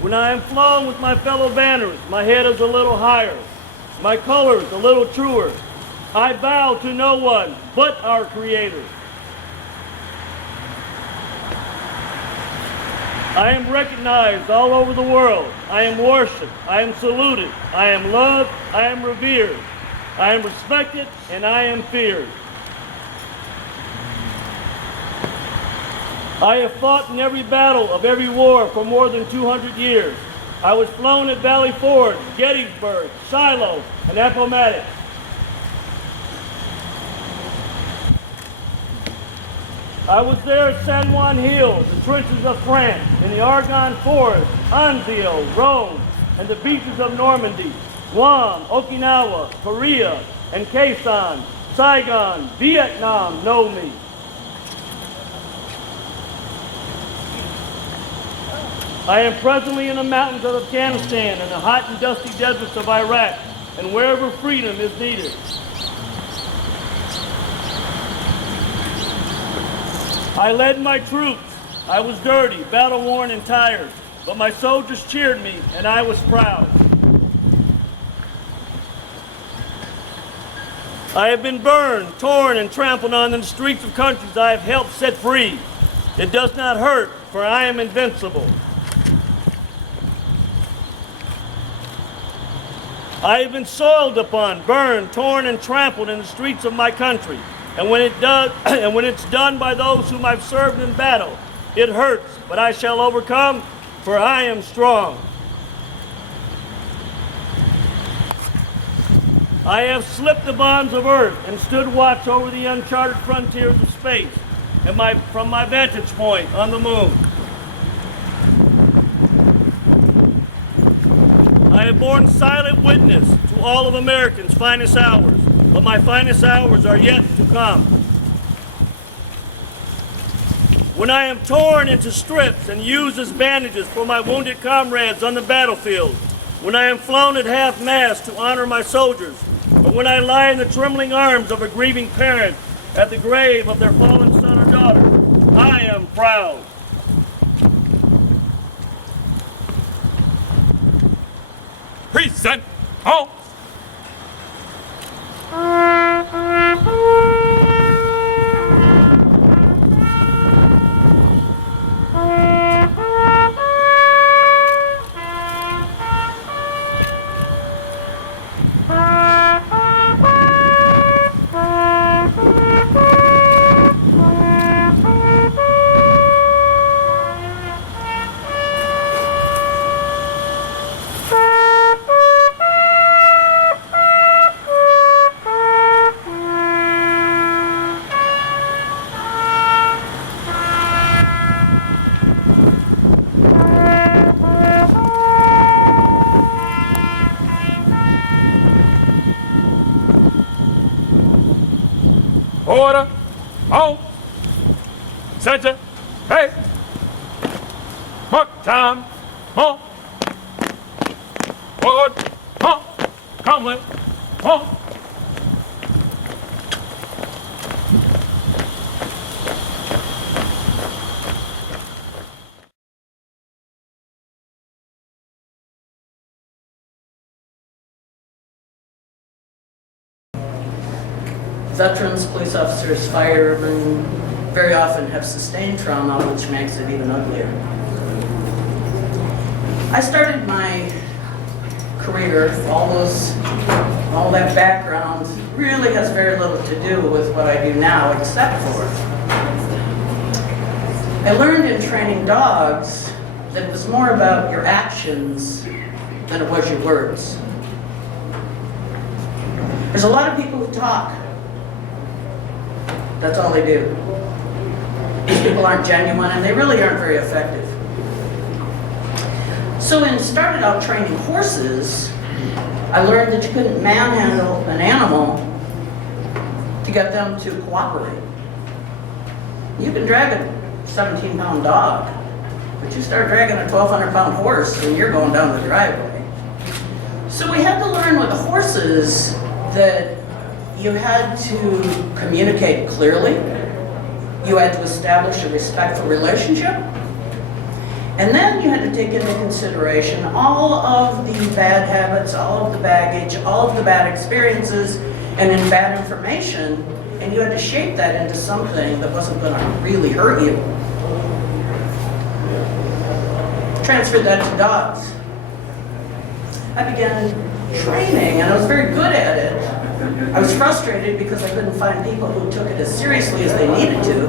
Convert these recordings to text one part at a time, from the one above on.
When I am flown with my fellow banners, my head is a little higher, my colors a little truer. I bow to no one but our Creator. I am recognized all over the world. I am worshipped. I am saluted. I am loved. I am revered. I am respected, and I am feared. I have fought in every battle of every war for more than 200 years. I was flown at Valley Forge, Gettysburg, Shiloh, and Appomattox. I was there at San Juan Hill, the trenches of France, in the Argonne Forest, Anzio, Rome, and the beaches of Normandy, Guam, Okinawa, Korea, and Quezon, Saigon, Vietnam know me. I am presently in the mountains of Afghanistan and the hot and dusty deserts of Iraq, and wherever freedom is needed. I led my troops. I was dirty, battle-worn, and tired, but my soldiers cheered me, and I was proud. I have been burned, torn, and trampled on in the streets of countries I have helped set free. It does not hurt, for I am invincible. I have been soiled upon, burned, torn, and trampled in the streets of my country. And when it's done by those whom I've served in battle, it hurts, but I shall overcome, for I am strong. I have slipped the bonds of earth and stood watch over the uncharted frontiers of space, and from my vantage point on the moon. I have borne silent witness to all of Americans' finest hours, but my finest hours are yet to come. When I am torn into strips and used as bandages for my wounded comrades on the battlefield, when I am flown at half-mast to honor my soldiers, or when I lie in the trembling arms of a grieving parent at the grave of their fallen son or daughter, I am proud. Present home. Order, on, center, hey, mark time, on, forward, on, calmly, on. Veterans, police officers, firemen very often have sustained trauma, which makes it even uglier. I started my career, all that background really has very little to do with what I do now, except for I learned in training dogs that it was more about your actions than it was your words. There's a lot of people who talk. That's all they do. These people aren't genuine and they really aren't very effective. So when I started out training horses, I learned that you couldn't manhandle an animal to get them to cooperate. You can drag a 17-pound dog, but you start dragging a 1,200-pound horse and you're going down the driveway. So we had to learn with the horses that you had to communicate clearly, you had to establish a respectful relationship, And then you had to take into consideration all of the bad habits, all of the baggage, all of the bad experiences, and then bad information, and you had to shape that into something that wasn't going to really hurt you. Transferred that to dogs. I began training, and I was very good at it. I was frustrated because I couldn't find people who took it as seriously as they needed to.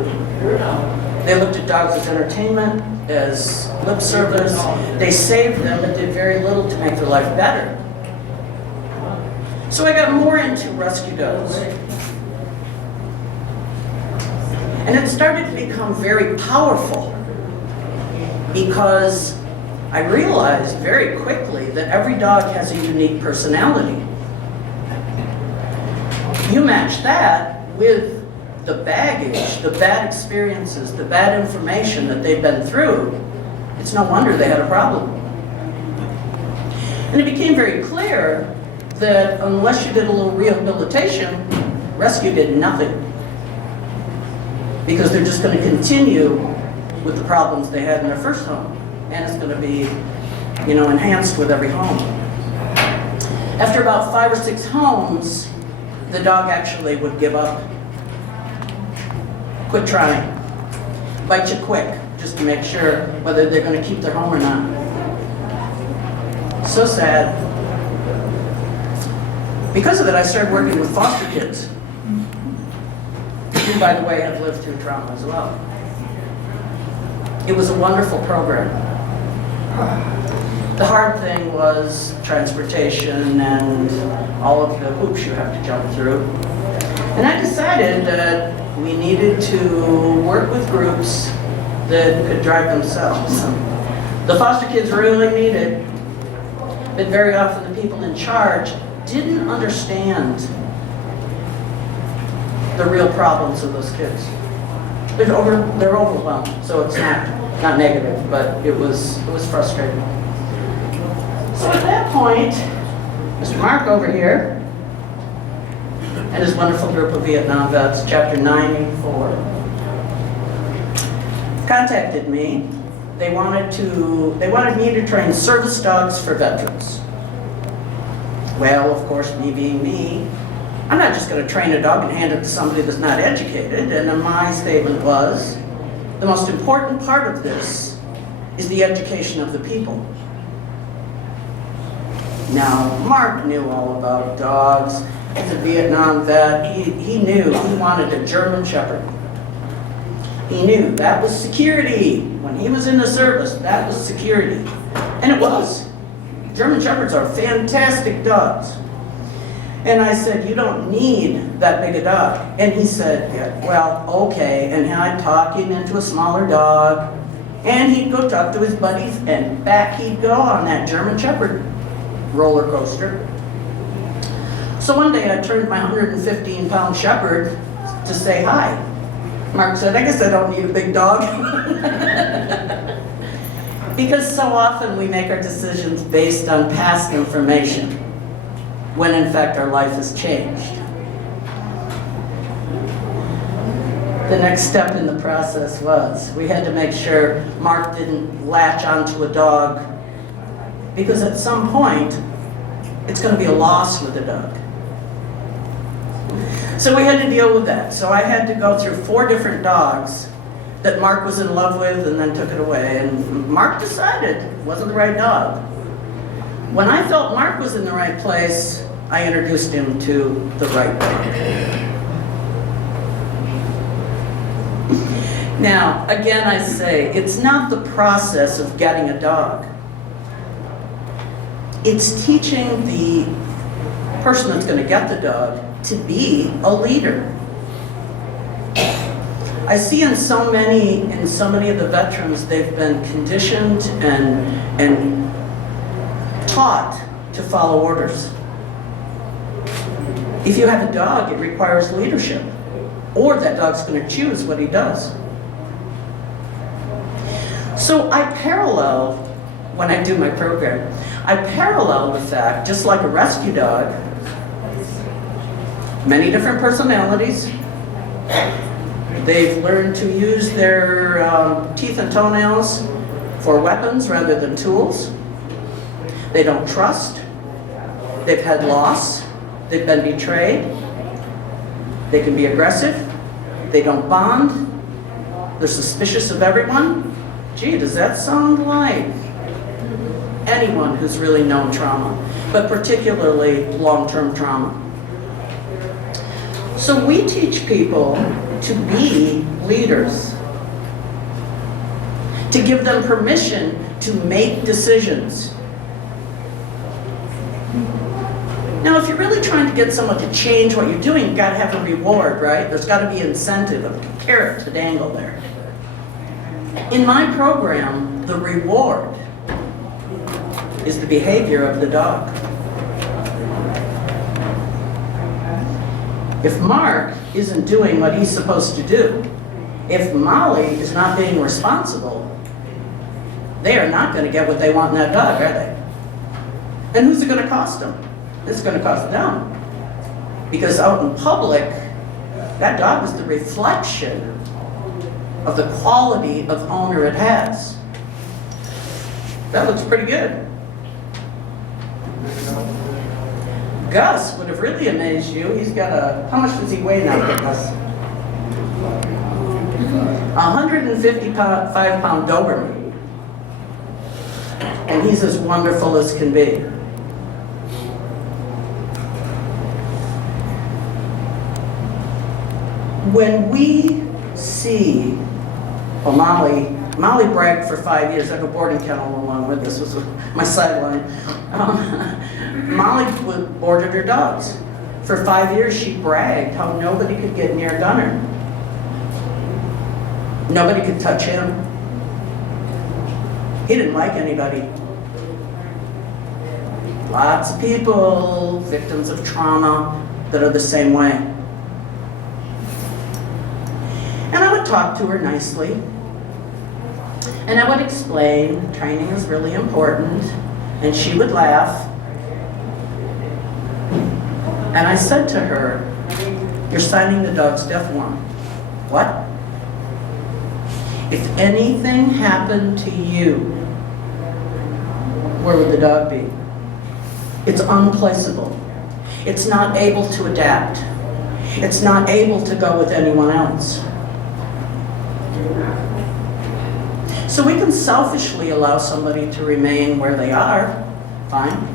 They looked at dogs as entertainment, as lip service. They saved them, but did very little to make their life better. So I got more into rescue dogs. And it started to become very powerful because I realized very quickly that every dog has a unique personality. You match that with the baggage, the bad experiences, the bad information that they've been through, it's no wonder they had a problem. And it became very clear that unless you did a little rehabilitation, rescue did nothing. Because they're just going to continue with the problems they had in their first home. And it's going to be, enhanced with every home. After about 5 or 6 homes, the dog actually would give up. Quit trying. Bite you quick, just to make sure whether they're going to keep their home or not. So sad. Because of it, I started working with foster kids, who, by the way, have lived through trauma as well. It was a wonderful program. The hard thing was transportation and all of the hoops you have to jump through. And I decided that we needed to work with groups that could drive themselves. The foster kids really needed, but very often the people in charge didn't understand the real problems of those kids. They're overwhelmed, so it's not negative, but it was frustrating. So at that point, Mr. Mark over here and his wonderful group of Vietnam vets, Chapter 984, contacted me. They wanted me to train service dogs for veterans. Well, of course, me being me, I'm not just going to train a dog and hand it to somebody that's not educated. And then my statement was, the most important part of this is the education of the people. Now, Mark knew all about dogs. He's a Vietnam vet. He knew he wanted a German Shepherd. He knew that was security. When he was in the service, that was security. And it was. German Shepherds are fantastic dogs. And I said, you don't need that big a dog. And he said, yeah, well, okay. And I'd talk him into a smaller dog. And he'd go talk to his buddies, and back he'd go on that German Shepherd roller coaster. So one day I turned my 115-pound Shepherd to say hi. Mark said, I guess I don't need a big dog. Because so often we make our decisions based on past information, when in fact our life has changed. The next step in the process was, we had to make sure Mark didn't latch onto a dog, because at some point, it's going to be a loss with a dog. So we had to deal with that. So I had to go through 4 different dogs that Mark was in love with and then took it away. And Mark decided it wasn't the right dog. When I felt Mark was in the right place, I introduced him to the right dog. Now, again, I say, it's not the process of getting a dog. It's teaching the person that's going to get the dog to be a leader. I see in so many of the veterans, they've been conditioned and taught to follow orders. If you have a dog, it requires leadership, or that dog's going to choose what he does. So I parallel, when I do my program, I parallel the fact, just like a rescue dog, many different personalities. They've learned to use their teeth and toenails for weapons rather than tools. They don't trust. They've had loss. They've been betrayed. They can be aggressive. They don't bond. They're suspicious of everyone. Gee, does that sound like anyone who's really known trauma, but particularly long-term trauma? So we teach people to be leaders, to give them permission to make decisions. Now, if you're really trying to get someone to change what you're doing, you've got to have a reward, right? There's got to be incentive, a carrot to dangle there. In my program, the reward is the behavior of the dog. If Mark isn't doing what he's supposed to do, if Molly is not being responsible, they are not going to get what they want in that dog, are they? And who's it going to cost them? It's going to cost them. Because out in public, that dog is the reflection of the quality of owner it has. That looks pretty good. Gus would have really amazed you. He's got a, how much does he weigh now, Gus? 155-pound Doberman. And he's as wonderful as can be. When we see, well, Molly bragged for 5 years. I have a boarding kennel along with this, was my sideline. Molly boarded her dogs. For 5 years, she bragged how nobody could get near Gunner. Nobody could touch him. He didn't like anybody. Lots of people, victims of trauma, that are the same way. And I would talk to her nicely. And I would explain, training is really important. And she would laugh. And I said to her, "You're signing the dog's death warrant." What? If anything happened to you, where would the dog be? It's unplaceable. It's not able to adapt. It's not able to go with anyone else. So we can selfishly allow somebody to remain where they are, fine.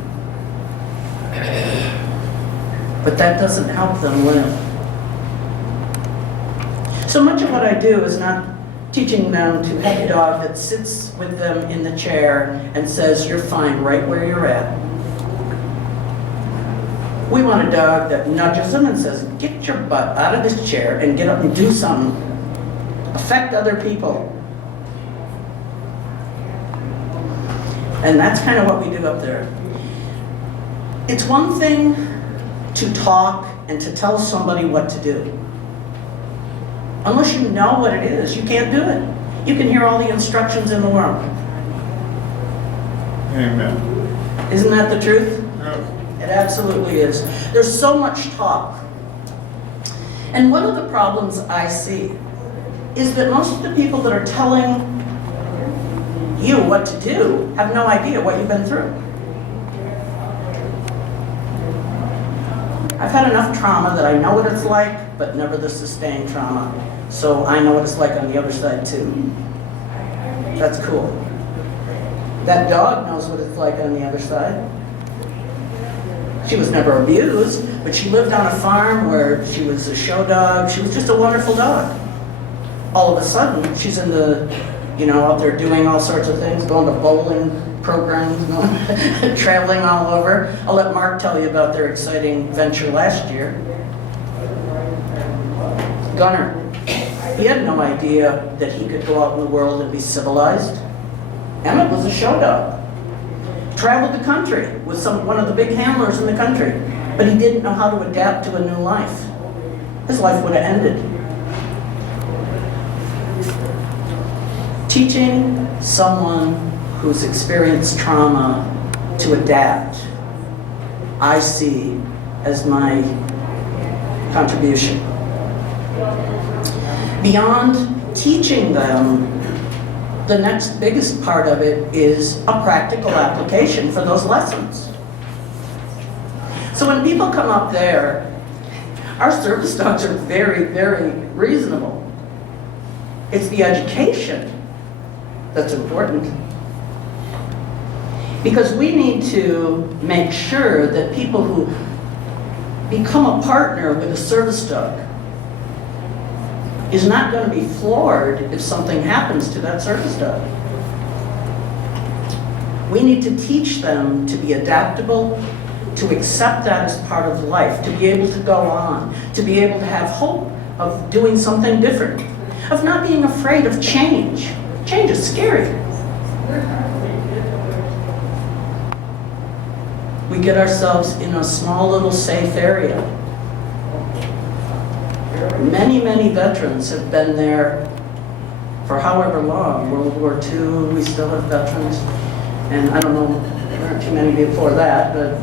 But that doesn't help them live. So much of what I do is not teaching them to have a dog that sits with them in the chair and says, "You're fine right where you're at." We want a dog that nudges them and says, "Get your butt out of this chair and get up and do something. Affect other people." And that's kind of what we do up there. It's one thing to talk and to tell somebody what to do. Unless you know what it is, you can't do it. You can hear all the instructions in the world. Amen. Isn't that the truth? Yes. It absolutely is. There's so much talk. And one of the problems I see is that most of the people that are telling you what to do have no idea what you've been through. I've had enough trauma that I know what it's like, but never the sustained trauma. So I know what it's like on the other side too. That's cool. That dog knows what it's like on the other side. She was never abused, but she lived on a farm where she was a show dog. She was just a wonderful dog. All of a sudden, she's in the, out there doing all sorts of things, going to bowling programs, traveling all over. I'll let Mark tell you about their exciting venture last year. Gunner, he had no idea that he could go out in the world and be civilized. Emmett was a show dog. Traveled the country with one of the big handlers in the country, but he didn't know how to adapt to a new life. His life would have ended. Teaching someone who's experienced trauma to adapt, I see as my contribution. Beyond teaching them the next biggest part of it is a practical application for those lessons. So when people come up there, our service dogs are very, very reasonable. It's the education that's important. Because we need to make sure that people who become a partner with a service dog is not going to be floored if something happens to that service dog. We need to teach them to be adaptable, to accept that as part of life, to be able to go on, to be able to have hope of doing something different, of not being afraid of change. Change is scary. We get ourselves in a small little safe area. Many, many veterans have been there for however long. World War II, we still have veterans. And I don't know, there aren't too many before that, but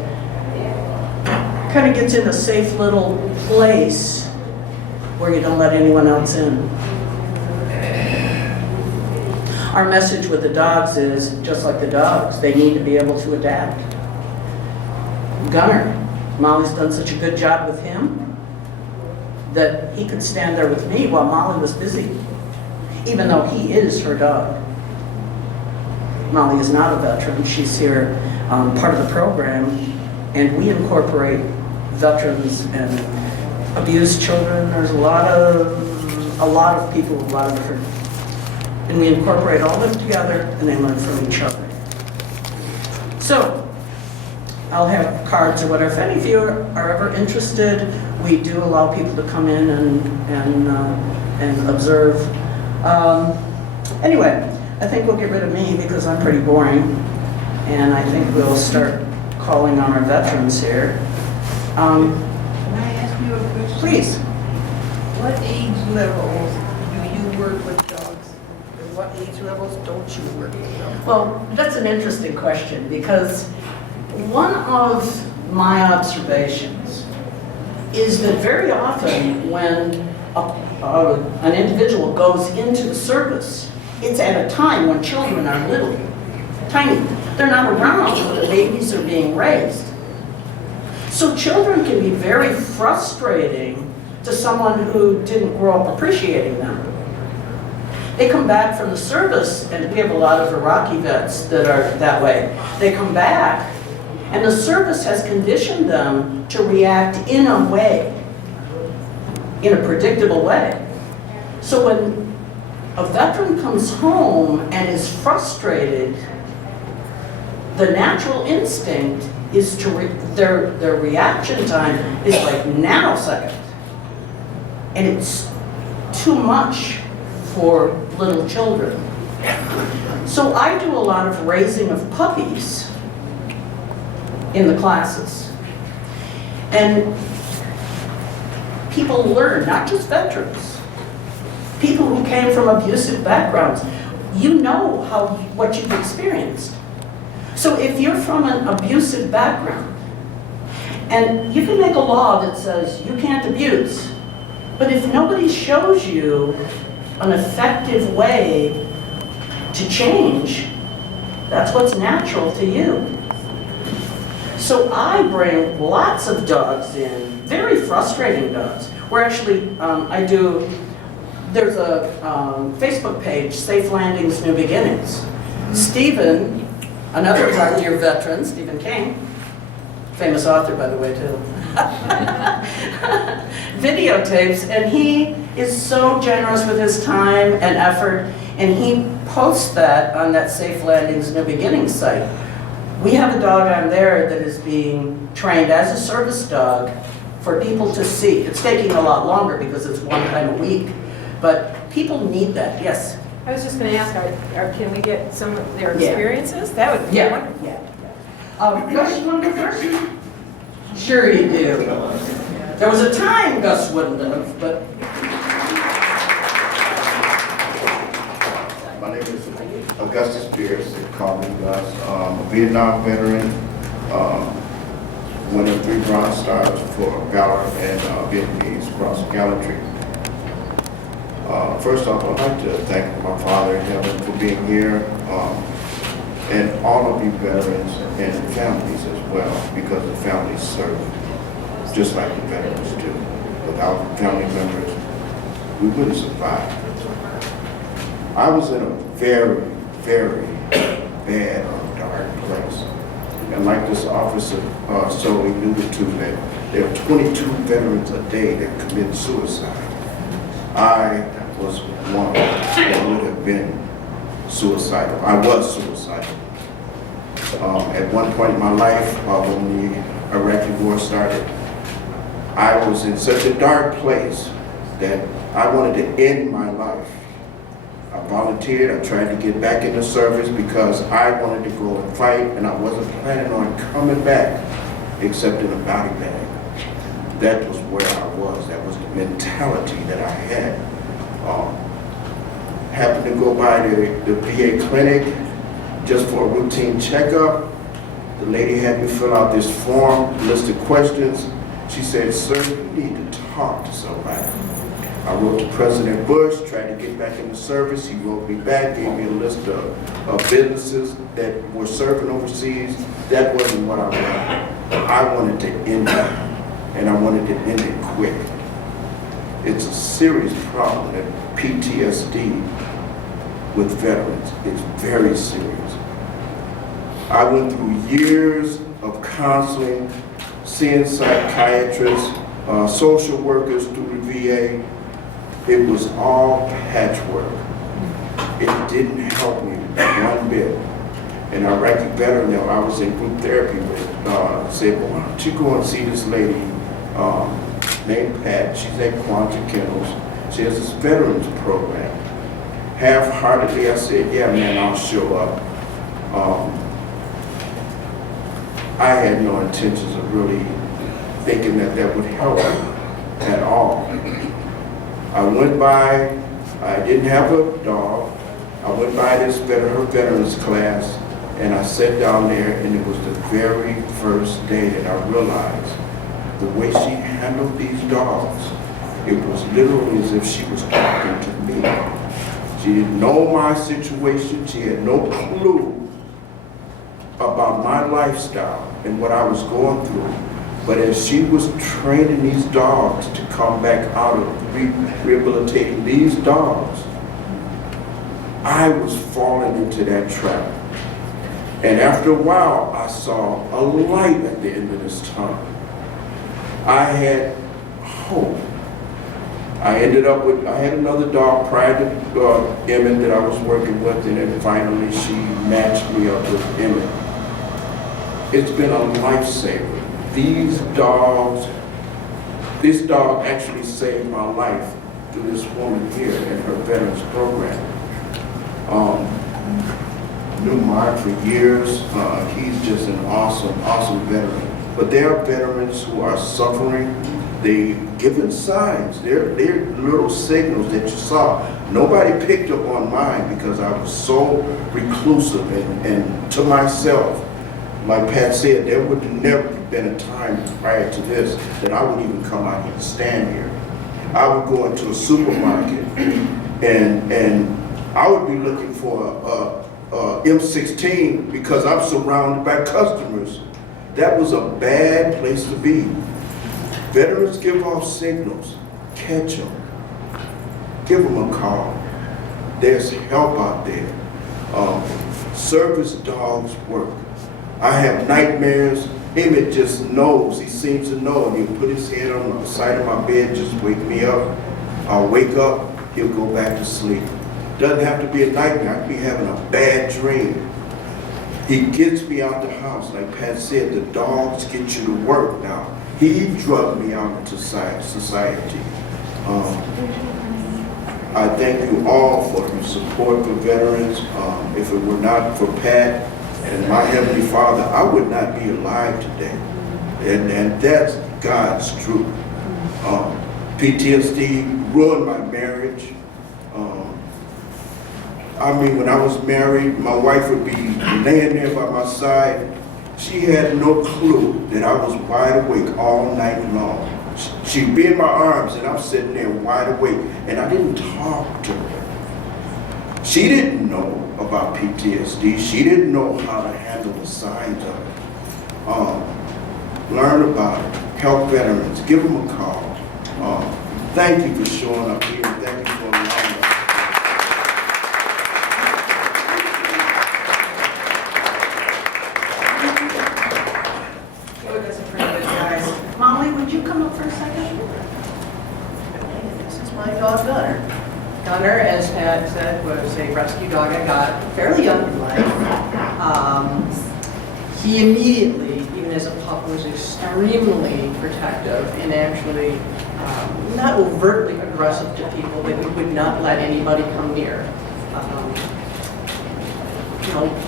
kind of gets in a safe little place where you don't let anyone else in. Our message with the dogs is, just like the dogs, they need to be able to adapt. Gunner, Molly's done such a good job with him that he could stand there with me while Molly was busy, even though he is her dog. Molly is not a veteran. She's here part of the program, and we incorporate veterans and abused children. There's a lot of people with a lot of different, and we incorporate all of them together, and they learn from each other. So, I'll have cards or whatever. If any of you are ever interested, we do allow people to come in and observe. Anyway, I think we'll get rid of me because I'm pretty boring, and I think we'll start calling on our veterans here. Can I ask you a question? Please. What age levels do you work with dogs? And what age levels don't you work with dogs? Well, that's an interesting question because one of my observations is that very often when an individual goes into the service, it's at a time when children are little, tiny. They're not around when the babies are being raised. So children can be very frustrating to someone who didn't grow up appreciating them. They come back from the service, and we have a lot of Iraqi vets that are that way. They come back, and the service has conditioned them to react in a way, in a predictable way. So when a veteran comes home and is frustrated, the natural instinct is to, their reaction time is like nanosecond. And it's too much for little children. So I do a lot of raising of puppies in the classes. And people learn, not just veterans, people who came from abusive backgrounds. You know what you've experienced. So if you're from an abusive background, and you can make a law that says you can't abuse, but if nobody shows you an effective way to change, that's what's natural to you. So I bring lots of dogs in, very frustrating dogs. We're actually, there's a Facebook page, Safe Landings, New Beginnings. Stephen, another of our dear veterans, Stephen King, famous author by the way too, videotapes, and he is so generous with his time and effort, and he posts that on that Safe Landings New Beginnings site. We have a dog on there that is being trained as a service dog for people to see. It's taking a lot longer because it's one time a week, but people need that, yes. I was just going to ask, can we get some of their experiences? That would be wonderful. Gus, you want to go first? Sure you do. There was a time Gus wouldn't have, but... My name is Augustus Pierce, they call me Gus. A Vietnam veteran, winning 3 Bronze Stars for valor and Vietnamese cross gallantry. First off, I'd like to thank my Father in heaven for being here, and all of you veterans and families as well, because the families serve just like the veterans do. Without family members, we wouldn't survive. I was in a very, very bad, dark place. And like this officer so alluded to, that there are 22 veterans a day that commit suicide. I was one that would have been suicidal. I was suicidal. At one point in my life, when the Iraqi war started, I was in such a dark place that I wanted to end my life. I volunteered, I tried to get back in the service because I wanted to go and fight, and I wasn't planning on coming back except in a body bag. That was where I was. That was the mentality that I had. Happened to go by the VA clinic just for a routine checkup. The lady had me fill out this form, list of questions. She said, "Sir, you need to talk to somebody." I wrote to President Bush, tried to get back in the service. He wrote me back, gave me a list of businesses that were serving overseas. That wasn't what I wanted. I wanted to end it, and I wanted to end it quick. It's a serious problem, that PTSD with veterans. It's very serious. I went through years of counseling, seeing psychiatrists, social workers through the VA. It was all patchwork. It didn't help me one bit. An Iraqi veteran that I was in group therapy with said, "Well, why don't you go and see this lady named Pat? She's at Quansa, Kennels. She has this veterans program." Half-heartedly, I said, "Yeah, man, I'll show up." I had no intentions of really thinking that that would help at all. I went by, I didn't have a dog. I went by this her veterans class, and I sat down there, and it was the very first day that I realized the way she handled these dogs, it was literally as if she was talking to me. She didn't know my situation. She had no clue about my lifestyle and what I was going through. But as she was training these dogs to come back out of rehabilitating these dogs, I was falling into that trap. And after a while, I saw a light at the end of this tunnel. I had hope. I ended up with, I had another dog prior to Emmett that I was working with, and then finally she matched me up with Emmett. It's been a lifesaver. This dog actually saved my life through this woman here in her veterans program. Knew Mark for years. He's just an awesome veteran. But there are veterans who are suffering. They giving signs. They're little signals that you saw. Nobody picked up on mine because I was so reclusive and to myself. Like Pat said, there would have never been a time prior to this that I would even come out here and stand here. I would go into a supermarket and I would be looking for a M16 because I'm surrounded by customers. That was a bad place to be. Veterans give off signals. Catch them. Give them a call. There's help out there. Service dogs work. I have nightmares. Emmett just knows. He seems to know. And he'll put his head on the side of my bed, just wake me up. I'll wake up. He'll go back to sleep. Doesn't have to be a nightmare. I could be having a bad dream. He gets me out the house. Like Pat said, the dogs get you to work now. He drugged me out into society. I thank you all for your support for veterans. If it were not for Pat and my Heavenly Father, I would not be alive today. And that's God's truth. PTSD ruined my marriage. I mean, when I was married, my wife would be laying there by my side. She had no clue that I was wide awake all night long. She'd be in my arms and I'm sitting there wide awake, and I didn't talk She didn't know about PTSD. She didn't know how to handle the signs of it. Learn about it. Help veterans. Give them a call. Thank you for showing up here. Thank you for allowing us. Molly, would you come up for a second? This is my dog Gunner. Gunner, as Pat said, was a rescue dog I got fairly young in life. He immediately, even as a pup, was extremely protective and actually not overtly aggressive to people, but he would not let anybody come near.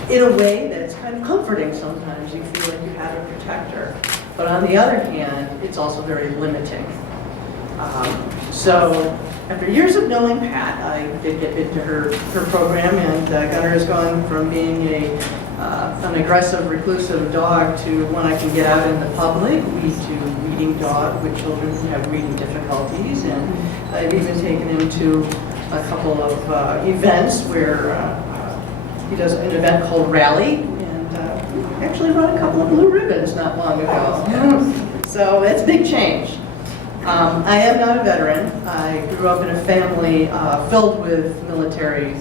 In a way that's kind of comforting sometimes. You feel like you have a protector. But on the other hand, it's also very limiting. So after years of knowing Pat, I did get into her program, and Gunner has gone from being an aggressive, reclusive dog to one I can get out in the public, to reading dog with children who have reading difficulties. And I've even taken him to a couple of events where he does an event called Rally, and actually run a couple of blue ribbons not long ago. So it's a big change. I am not a veteran. I grew up in a family filled with military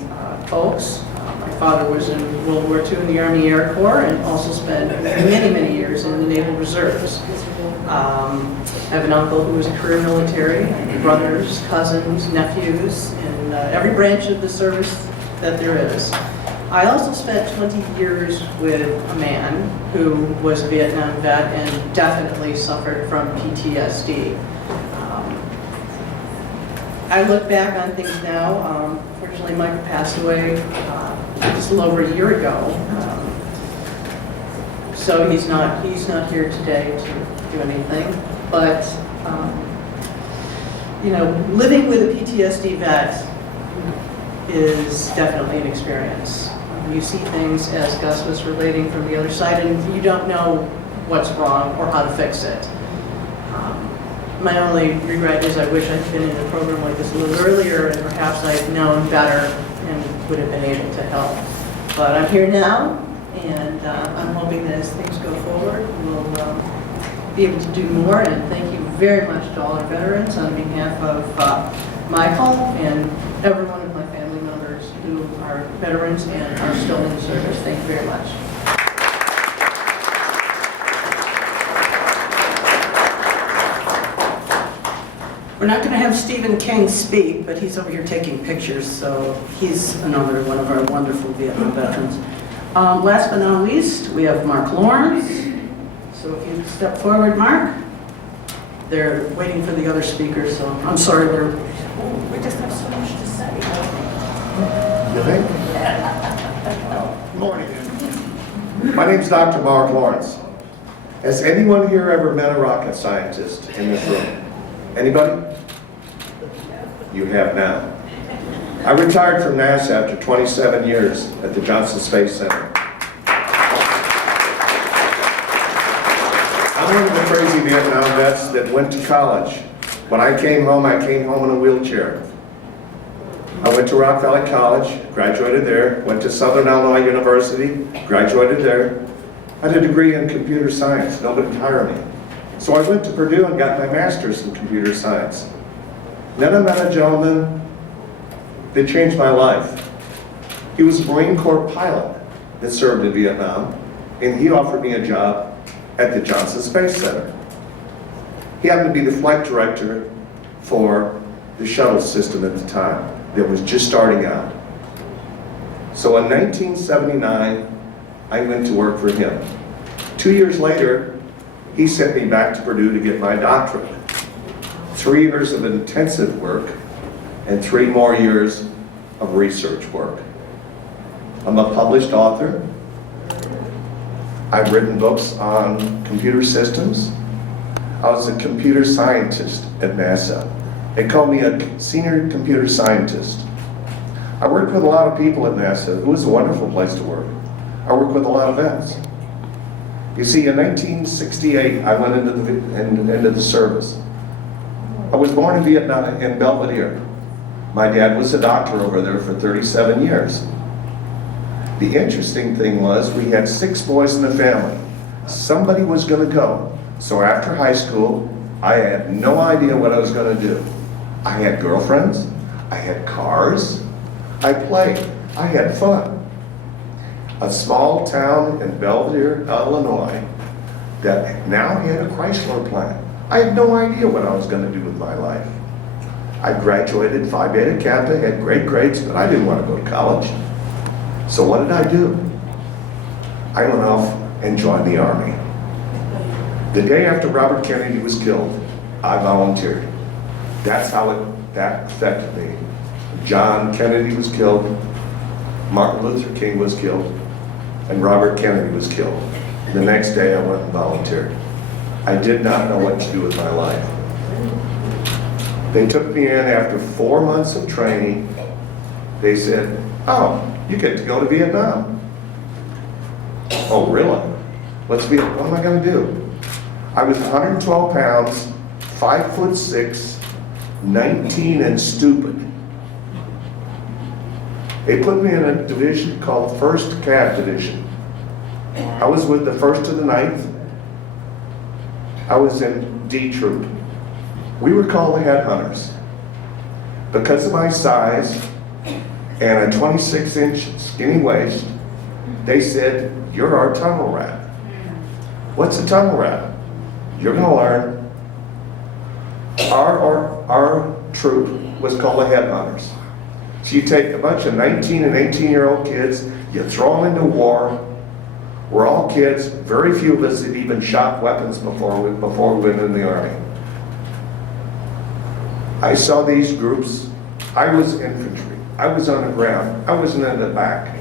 folks. My father was in World War II in the Army Air Corps and also spent many, many years in the Naval Reserves. I have an uncle who was a career military, brothers, cousins, nephews, in every branch of the service that there is. I also spent 20 years with a man who was a Vietnam vet and definitely suffered from PTSD. I look back on things now. Fortunately, Michael passed away just a little over a year ago. So he's not here today to do anything. But living with a PTSD vet is definitely an experience. You see things, as Gus was relating, from the other side, and you don't know what's wrong or how to fix it. My only regret is I wish I'd been in a program like this a little earlier, and perhaps I'd known better and would have been able to help. But I'm here now, and I'm hoping that as things go forward, we'll be able to do more. And thank you very much to all our veterans on behalf of Michael and every one of my family members who are veterans and are still in service. Thank you very much. We're not going to have Stephen King speak, but he's over here taking pictures, so he's another one of our wonderful Vietnam veterans. Last but not least, we have Mark Lawrence. So if you step forward, Mark. They're waiting for the other speakers, so I'm sorry we just have so much to say. You think? Good morning. My name's Dr. Mark Lawrence. Has anyone here ever met a rocket scientist in this room? Anybody? You have now. I retired from NASA after 27 years at the Johnson Space Center. I'm one of the crazy Vietnam vets that went to college. When I came home in a wheelchair. I went to Rock Valley College, graduated there, went to Southern Illinois University, graduated there. I had a degree in computer science, nobody would hire me. So I went to Purdue and got my master's in computer science. Then I met a gentleman that changed my life. He was a Marine Corps pilot that served in Vietnam, and he offered me a job at the Johnson Space Center. He happened to be the flight director for the shuttle system at the time that was just starting out. So in 1979, I went to work for him. 2 years later, he sent me back to Purdue to get my doctorate. 3 years of intensive work and 3 more years of research work. I'm a published author. I've written books on computer systems. I was a computer scientist at NASA. They called me a senior computer scientist. I worked with a lot of people at NASA. It was a wonderful place to work. I worked with a lot of vets. You see, in 1968, I went into the service. I was born in Vietnam, in Belvedere. My dad was a doctor over there for 37 years. The interesting thing was we had 6 boys in the family. Somebody was going to go. So after high school, I had no idea what I was going to do. I had girlfriends, I had cars, I played, I had fun. A small town in Belvedere, Illinois, that now had a Chrysler plant. I had no idea what I was going to do with my life. I graduated Phi Beta Kappa, had great grades, but I didn't want to go to college. So what did I do? I went off and joined the Army. The day after Robert Kennedy was killed, I volunteered. That's how that affected me. John Kennedy was killed, Martin Luther King was killed, and Robert Kennedy was killed. The next day I went and volunteered. I did not know what to do with my life. They took me in after 4 months of training. They said, oh, you get to go to Vietnam. Oh, really? What am I going to do? I was 112 pounds, 5'6", 19 and stupid. They put me in a division called 1st Cav Division. I was with the 1st to the 9th. I was in D Troop. We were called the headhunters. Because of my size and a 26-inch skinny waist, they said, you're our tunnel rat. What's a tunnel rat? You're gonna learn. Our troop was called the headhunters. So you take a bunch of 19 and 18-year-old kids, you throw them into war. We're all kids. Very few of us had even shot weapons before we went in the Army. I saw these groups. I was infantry. I was on the ground. I wasn't in the back.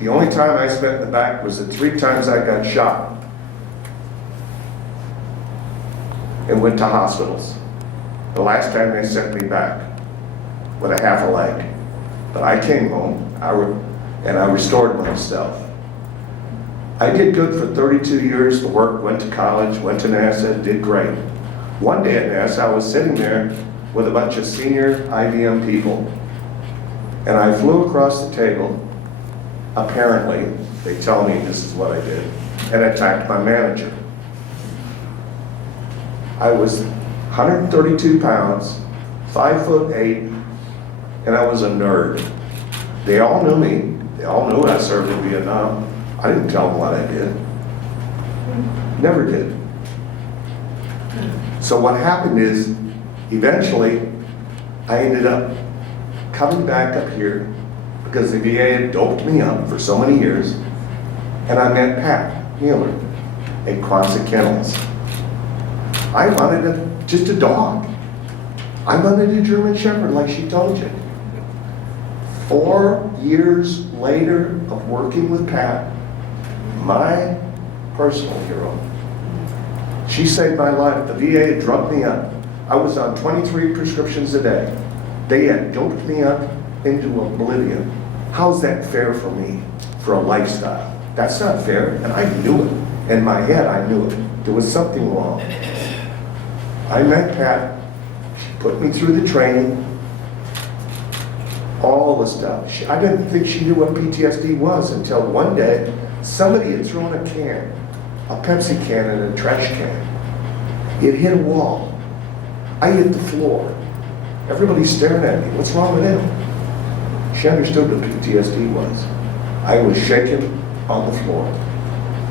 The only time I spent in the back was the 3 times I got shot and went to hospitals. The last time they sent me back with a half a leg. But I came home and I restored myself. I did good for 32 years. The work, went to college, went to NASA, did great. One day at NASA, I was sitting there with a bunch of senior IBM people, and I flew across the table, apparently, they tell me this is what I did, and attacked my manager. I was 132 pounds, 5'8", and I was a nerd. They all knew me. They all knew I served in Vietnam. I didn't tell them what I did. Never did. So what happened is, eventually, I ended up coming back up here because the VA had doped me up for so many years, and I met PatMuller at Quansa Kennels. I wanted just a dog. I wanted a German Shepherd, like she told you. 4 years later of working with Pat, my personal hero, she saved my life. The VA had drugged me up. I was on 23 prescriptions a day. They had doped me up into oblivion. How's that fair for me, for a lifestyle? That's not fair, and I knew it. In my head, I knew it. There was something wrong. I met Pat. She put me through the training, all the stuff. I didn't think she knew what PTSD was until one day, somebody had thrown a can, a Pepsi can in a trash can. It hit a wall. I hit the floor. Everybody's staring at me. What's wrong with him? She understood what PTSD was. I was shaking on the floor.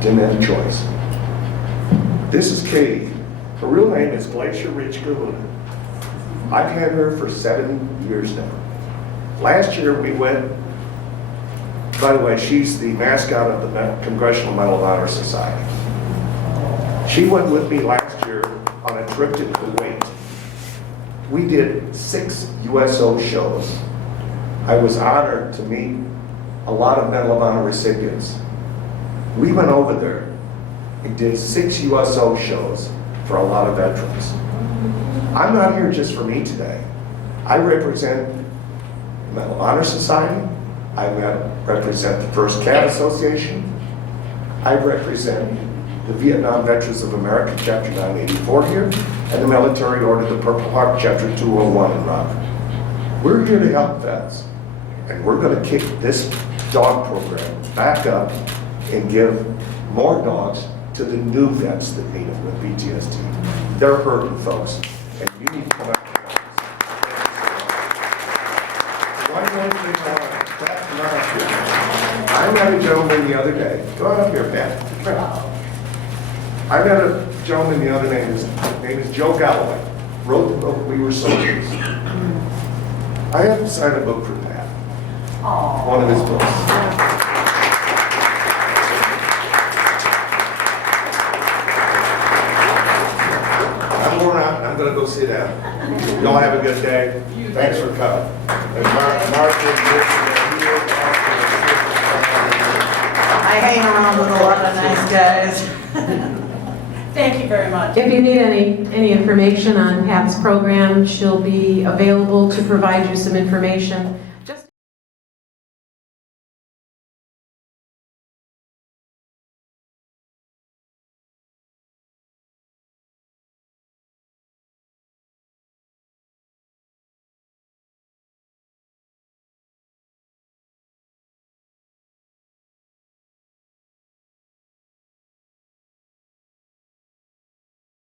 Didn't have a choice. This is Katie. Her real name is Glacier Ridge Goon. I've had her for 7 years now. Last year we went, by the way, she's the mascot of the Congressional Medal of Honor Society. She went with me last year on a trip to Kuwait. We did 6 USO shows. I was honored to meet a lot of Medal of Honor recipients. We went over there and did 6 USO shows for a lot of veterans. I'm not here just for me today. I represent the Medal of Honor Society. I represent the First Cat Association. I represent the Vietnam Veterans of America, Chapter 984 here, and the Military Order of the Purple Heart, Chapter 201 in Rockford. We're here to help vets, and we're gonna kick this dog program back up and give more dogs to the new vets that need them with PTSD. They're hurting, folks, and you need to come out. Why don't you that's not true. I met a gentleman the other day. Go on up here, Pat. I met a gentleman the other day, his name is Joe Galloway. Wrote the book, We Were Soldiers. I have to sign a book for Pat. One of his books. I'm going out, and I'm gonna go sit down. Y'all have a good day. Thanks for coming. And Mark is I hang around with a lot of nice guys. Thank you very much. If you need any information on Pat's program, she'll be available to provide you some information.